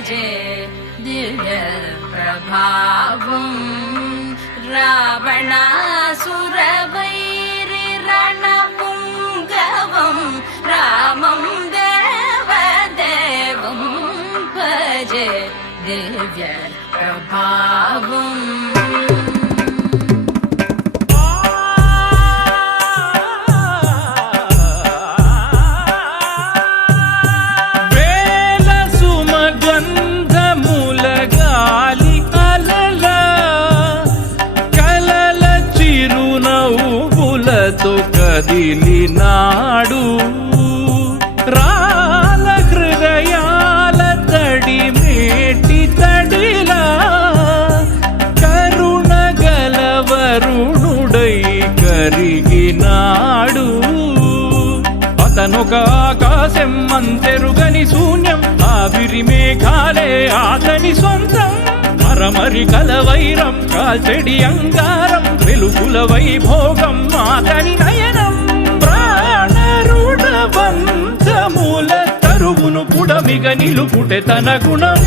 భజే దివ్య ప్రభావం రావణాసురవైరి రణపుంగవం రామం దేవదేవం భజే దివ్య ప్రభావం కదిలినాడు రాల హృదయాల తడి మేటి తడిలా కరుణ గలవరుణుడై కరిగినాడు అతనొక ఆకాశం అంతెరుగని శూన్యం ఆవిరి మేఘాలే అతని సొంతం మరమరి కలవైరం కాల్చెడి అంగారం వెలుగుల వైభోగం అతని నయనం ప్రాణరుణ బంధముల తరువును పుడమిగ నిలుపుటె తన గుణం